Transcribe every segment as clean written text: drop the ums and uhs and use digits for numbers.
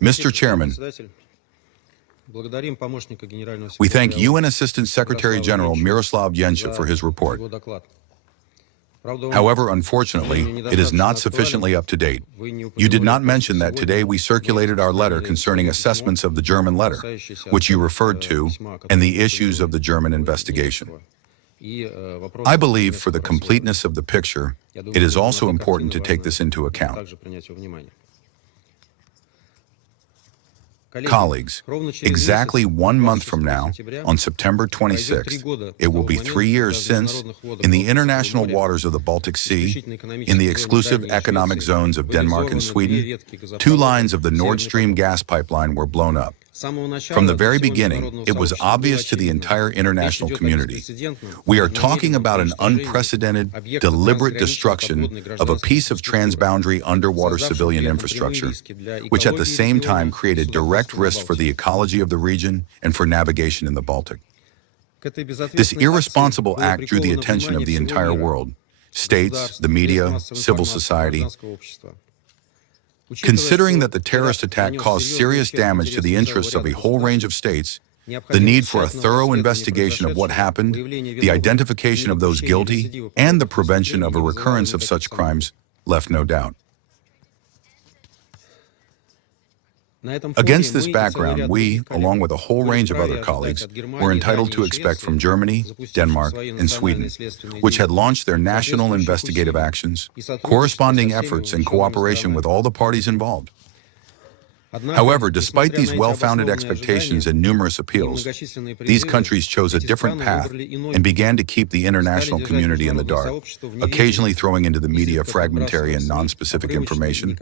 Mr. Chairman, we thank UN Assistant Secretary General Miroslav Yensha for his report. However, unfortunately, it is not sufficiently up to date. You did not mention that today we circulated our letter concerning assessments of the German letter, which you referred to, and the issues of the German investigation. I believe for the completeness of the picture, it is also important to take this into account. Colleagues, exactly 1 month from now, on September 26th, it will be 3 years since, in the international waters of the Baltic Sea, in the exclusive economic zones of Denmark and Sweden, 2 lines of the Nord Stream gas pipeline were blown up. From the very beginning, it was obvious to the entire international community. We are talking about an unprecedented, deliberate destruction of a piece of transboundary underwater civilian infrastructure, which at the same time created direct risk for the ecology of the region and for navigation in the Baltic. This irresponsible act drew the attention of the entire world, states, the media, civil society. Considering that the terrorist attack caused serious damage to the interests of a whole range of states, the need for a thorough investigation of what happened, the identification of those guilty, and the prevention of a recurrence of such crimes left no doubt. Against this background, we, along with a whole range of other colleagues, were entitled to expect from Germany, Denmark, and Sweden, which had launched their national investigative actions, corresponding efforts and cooperation with all the parties involved. However, despite these well-founded expectations and numerous appeals, these countries chose a different path and began to keep the international community in the dark, occasionally throwing into the media fragmentary and non-specific information,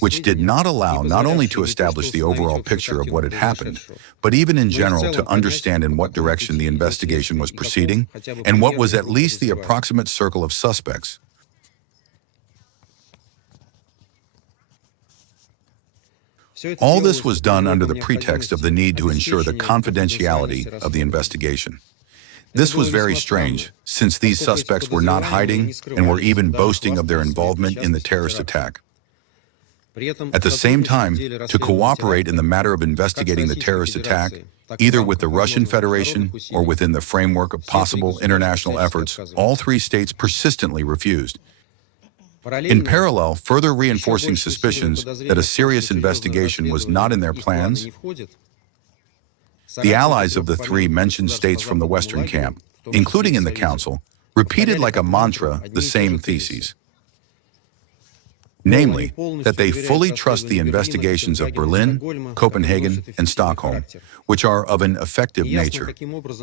which did not allow not only to establish the overall picture of what had happened, but even in general to understand in what direction the investigation was proceeding and what was at least the approximate circle of suspects. All this was done under the pretext of the need to ensure the confidentiality of the investigation. This was very strange, since these suspects were not hiding and were even boasting of their involvement in the terrorist attack. At the same time, to cooperate in the matter of investigating the terrorist attack, either with the Russian Federation or within the framework of possible international efforts, all 3 states persistently refused. In parallel, further reinforcing suspicions that a serious investigation was not in their plans, the allies of the 3 mentioned states from the Western camp, including in the Council, repeated like a mantra the same theses. Namely, that they fully trust the investigations of Berlin, Copenhagen, and Stockholm, which are of an effective nature.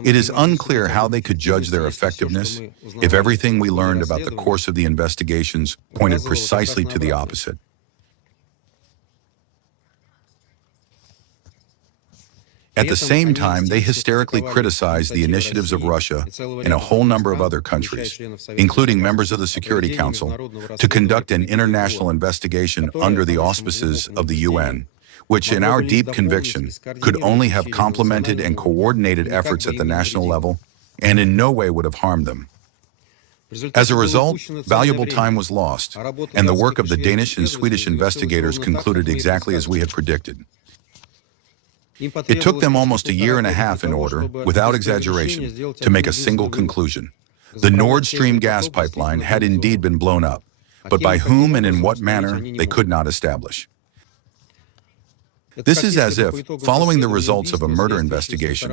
It is unclear how they could judge their effectiveness if everything we learned about the course of the investigations pointed precisely to the opposite. At the same time, they hysterically criticized the initiatives of Russia and a whole number of other countries, including members of the Security Council, to conduct an international investigation under the auspices of the UN, which, in our deep conviction, could only have complemented and coordinated efforts at the national level and in no way would have harmed them. As a result, valuable time was lost, and the work of the Danish and Swedish investigators concluded exactly as we had predicted. It took them almost a year and a half in order, without exaggeration, to make a single conclusion. The Nord Stream gas pipeline had indeed been blown up, but by whom and in what manner they could not establish. This is as if, following the results of a murder investigation,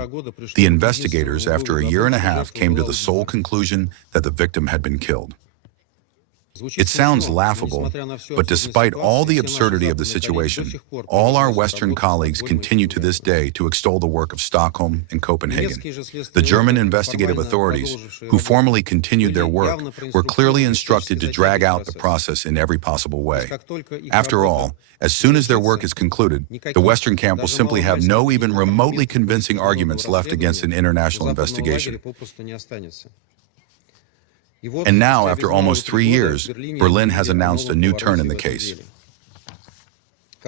the investigators, after a year and a half, came to the sole conclusion that the victim had been killed. It sounds laughable, but despite all the absurdity of the situation, all our Western colleagues continue to this day to extol the work of Stockholm and Copenhagen. The German investigative authorities, who formally continued their work, were clearly instructed to drag out the process in every possible way. After all, as soon as their work is concluded, the Western camp will simply have no even remotely convincing arguments left against an international investigation. And now, after almost 3 years, Berlin has announced a new turn in the case.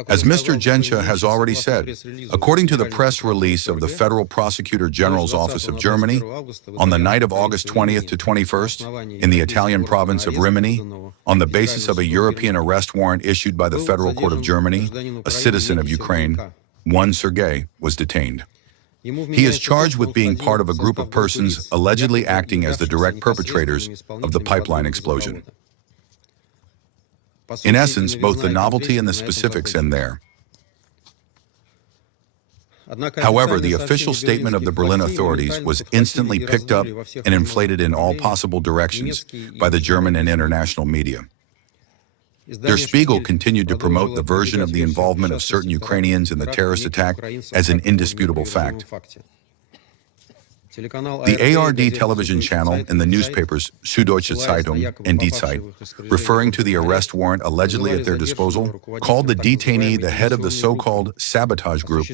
As Mr. Genscher has already said, according to the press release of the Federal Prosecutor General's Office of Germany, on the night of August 20th to 21st, in the Italian province of Rimini, on the basis of a European arrest warrant issued by the Federal Court of Germany, a citizen of Ukraine, one Sergei, was detained. He is charged with being part of a group of persons allegedly acting as the direct perpetrators of the pipeline explosion. In essence, both the novelty and the specifics end there. However, the official statement of the Berlin authorities was instantly picked up and inflated in all possible directions by the German and international media. Der Spiegel continued to promote the version of the involvement of certain Ukrainians in the terrorist attack as an indisputable fact. The ARD television channel and the newspapers Süddeutsche Zeitung and Die Zeit, referring to the arrest warrant allegedly at their disposal, called the detainee the head of the so-called Sabotage group,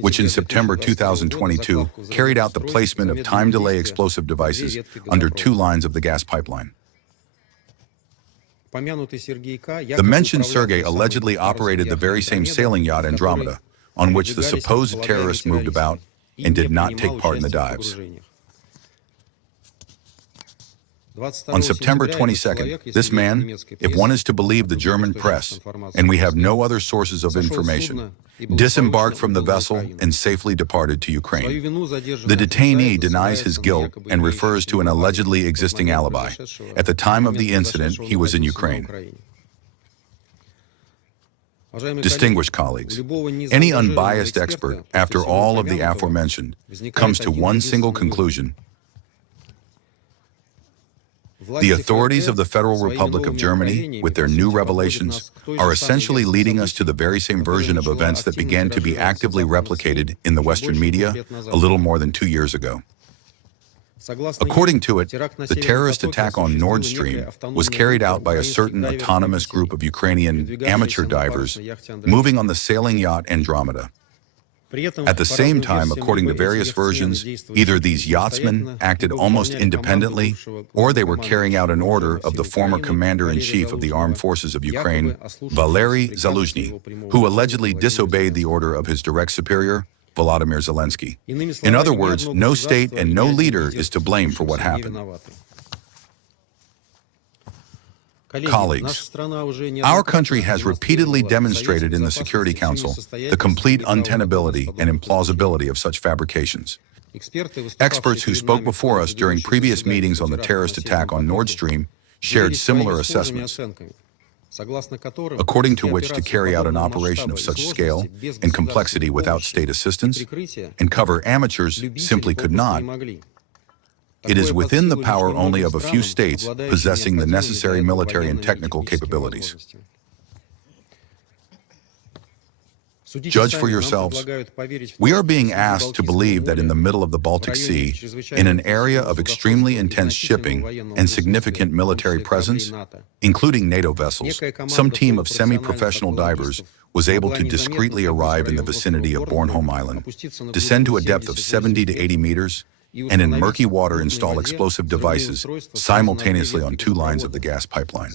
which in September 2022 carried out the placement of time-delay explosive devices under 2 lines of the gas pipeline. The mentioned Sergei allegedly operated the very same sailing yacht Andromeda, on which the supposed terrorists moved about and did not take part in the dives. On September 22nd, this man, if one is to believe the German press, and we have no other sources of information, disembarked from the vessel and safely departed to Ukraine. The detainee denies his guilt and refers to an allegedly existing alibi. At the time of the incident, he was in Ukraine. Distinguished colleagues, any unbiased expert, after all of the aforementioned, comes to one single conclusion. The authorities of the Federal Republic of Germany, with their new revelations, are essentially leading us to the very same version of events that began to be actively replicated in the Western media a little more than 2 years ago. According to it, the terrorist attack on Nord Stream was carried out by a certain autonomous group of Ukrainian amateur divers moving on the sailing yacht Andromeda. At the same time, according to various versions, either these yachtsmen acted almost independently, or they were carrying out an order of the former commander-in-chief of the armed forces of Ukraine, Valery Zaluzhny, who allegedly disobeyed the order of his direct superior, Volodymyr Zelensky. In other words, no state and no leader is to blame for what happened. Colleagues, our country has repeatedly demonstrated in the Security Council the complete untenability and implausibility of such fabrications. Experts who spoke before us during previous meetings on the terrorist attack on Nord Stream shared similar assessments, according to which to carry out an operation of such scale and complexity without state assistance and cover amateurs simply could not. It is within the power only of a few states possessing the necessary military and technical capabilities. Judge for yourselves. We are being asked to believe that in the middle of the Baltic Sea, in an area of extremely intense shipping and significant military presence, including NATO vessels, some team of semi-professional divers was able to discreetly arrive in the vicinity of Bornholm Island, descend to a depth of 70 to 80 meters, and in murky water install explosive devices simultaneously on 2 lines of the gas pipeline,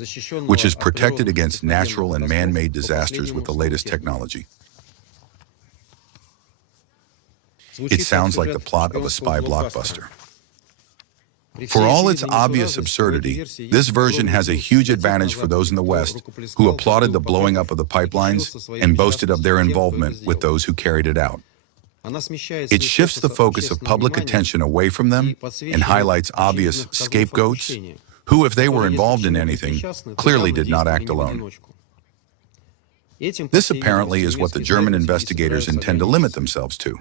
which is protected against natural and man-made disasters with the latest technology. It sounds like the plot of a spy blockbuster. For all its obvious absurdity, this version has a huge advantage for those in the West who applauded the blowing up of the pipelines and boasted of their involvement with those who carried it out. It shifts the focus of public attention away from them and highlights obvious scapegoats who, if they were involved in anything, clearly did not act alone. This apparently is what the German investigators intend to limit themselves to.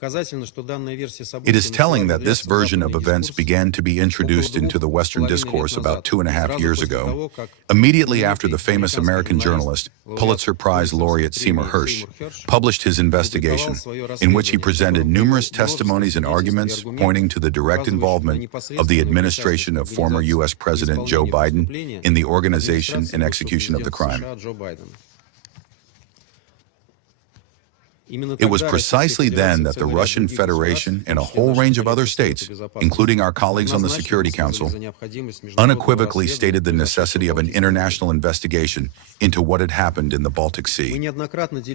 It is telling that this version of events began to be introduced into the Western discourse about 2.5 years ago, immediately after the famous American journalist, Pulitzer Prize laureate Seymour Hersh, published his investigation, in which he presented numerous testimonies and arguments pointing to the direct involvement of the administration of former U.S. President Joe Biden in the organization and execution of the crime. It was precisely then that the Russian Federation and a whole range of other states, including our colleagues on the Security Council, unequivocally stated the necessity of an international investigation into what had happened in the Baltic Sea.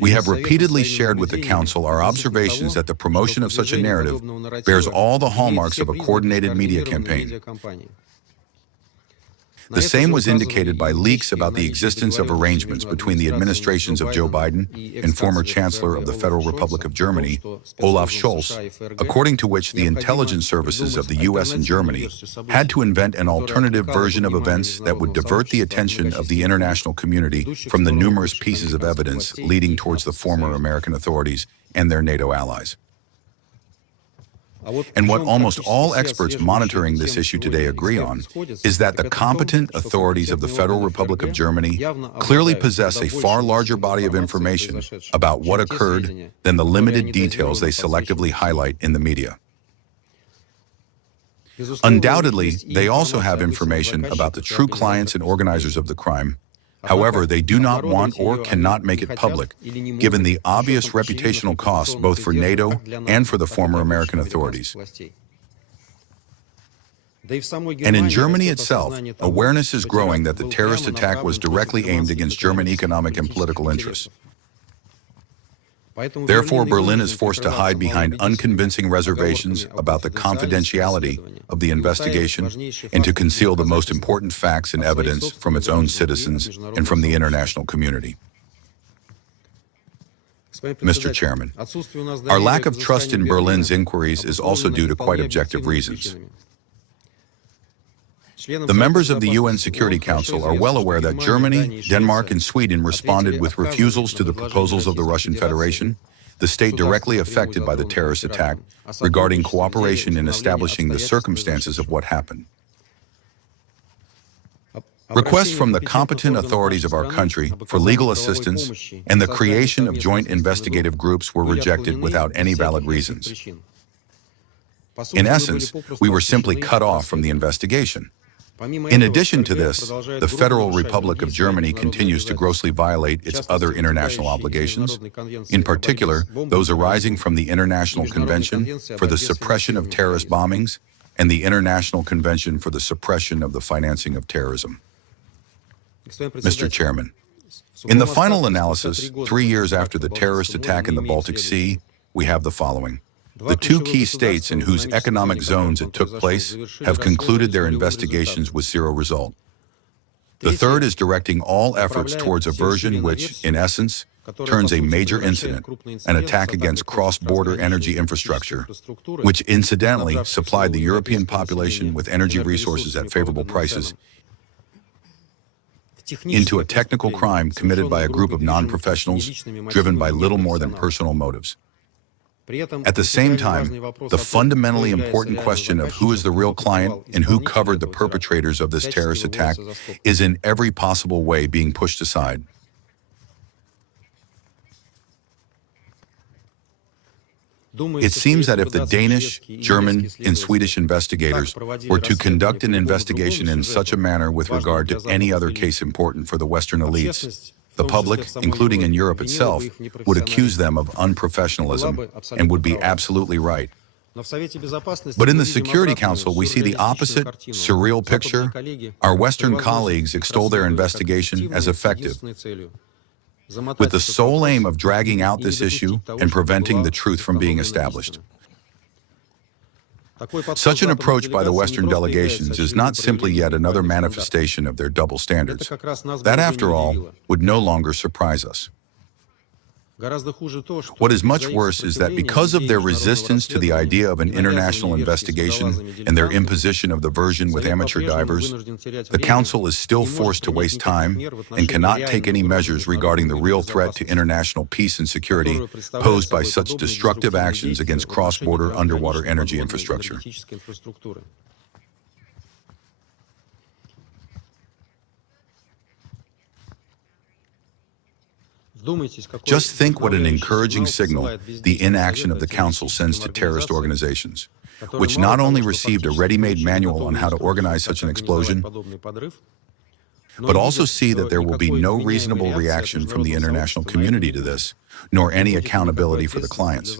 We have repeatedly shared with the Council our observations that the promotion of such a narrative bears all the hallmarks of a coordinated media campaign. The same was indicated by leaks about the existence of arrangements between the administrations of Joe Biden and former Chancellor of the Federal Republic of Germany, Olaf Scholz, according to which the intelligence services of the US and Germany had to invent an alternative version of events that would divert the attention of the international community from the numerous pieces of evidence leading towards the former American authorities and their NATO allies. And what almost all experts monitoring this issue today agree on is that the competent authorities of the Federal Republic of Germany clearly possess a far larger body of information about what occurred than the limited details they selectively highlight in the media. Undoubtedly, they also have information about the true clients and organizers of the crime. However, they do not want or cannot make it public, given the obvious reputational costs both for NATO and for the former American authorities. And in Germany itself, awareness is growing that the terrorist attack was directly aimed against German economic and political interests. Therefore, Berlin is forced to hide behind unconvincing reservations about the confidentiality of the investigation and to conceal the most important facts and evidence from its own citizens and from the international community. Mr. Chairman, our lack of trust in Berlin's inquiries is also due to quite objective reasons. The members of the UN Security Council are well aware that Germany, Denmark, and Sweden responded with refusals to the proposals of the Russian Federation, the state directly affected by the terrorist attack, regarding cooperation in establishing the circumstances of what happened. Requests from the competent authorities of our country for legal assistance and the creation of joint investigative groups were rejected without any valid reasons. In essence, we were simply cut off from the investigation. In addition to this, the Federal Republic of Germany continues to grossly violate its other international obligations, in particular those arising from the International Convention for the Suppression of Terrorist Bombings and the International Convention for the Suppression of the Financing of Terrorism. Mr. Chairman, in the final analysis, 3 years after the terrorist attack in the Baltic Sea, we have the following. The two key states in whose economic zones it took place have concluded their investigations with zero result. The third is directing all efforts towards a version which, in essence, turns a major incident, an attack against cross-border energy infrastructure, which incidentally supplied the European population with energy resources at favorable prices, into a technical crime committed by a group of non-professionals driven by little more than personal motives. At the same time, the fundamentally important question of who is the real client and who covered the perpetrators of this terrorist attack is in every possible way being pushed aside. It seems that if the Danish, German, and Swedish investigators were to conduct an investigation in such a manner with regard to any other case important for the Western elites, the public, including in Europe itself, would accuse them of unprofessionalism and would be absolutely right. But in the Security Council, we see the opposite, surreal picture. Our Western colleagues extol their investigation as effective, with the sole aim of dragging out this issue and preventing the truth from being established. Such an approach by the Western delegations is not simply yet another manifestation of their double standards. That, after all, would no longer surprise us. What is much worse is that because of their resistance to the idea of an international investigation and their imposition of the version with amateur divers, the Council is still forced to waste time and cannot take any measures regarding the real threat to international peace and security posed by such destructive actions against cross-border underwater energy infrastructure. Just think what an encouraging signal the inaction of the Council sends to terrorist organizations, which not only received a ready-made manual on how to organize such an explosion, but also see that there will be no reasonable reaction from the international community to this, nor any accountability for the clients.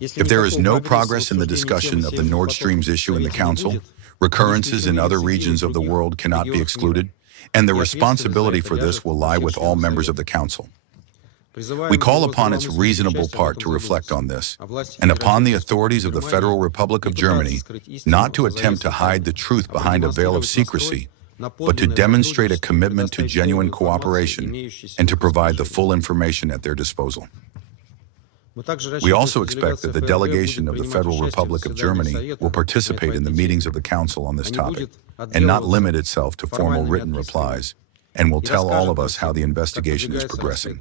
If there is no progress in the discussion of the Nord Stream's issue in the Council, recurrences in other regions of the world cannot be excluded, and the responsibility for this will lie with all members of the Council. We call upon its reasonable part to reflect on this, and upon the authorities of the Federal Republic of Germany not to attempt to hide the truth behind a veil of secrecy, but to demonstrate a commitment to genuine cooperation and to provide the full information at their disposal. We also expect that the delegation of the Federal Republic of Germany will participate in the meetings of the Council on this topic and not limit itself to formal written replies, and will tell all of us how the investigation is progressing.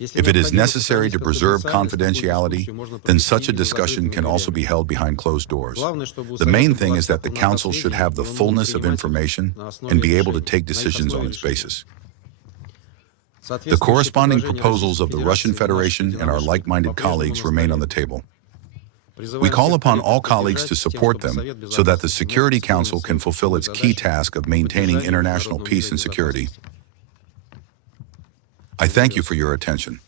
If it is necessary to preserve confidentiality, then such a discussion can also be held behind closed doors. The main thing is that the Council should have the fullness of information and be able to take decisions on its basis. The corresponding proposals of the Russian Federation and our like-minded colleagues remain on the table. We call upon all colleagues to support them so that the Security Council can fulfill its key task of maintaining international peace and security. I thank you for your attention.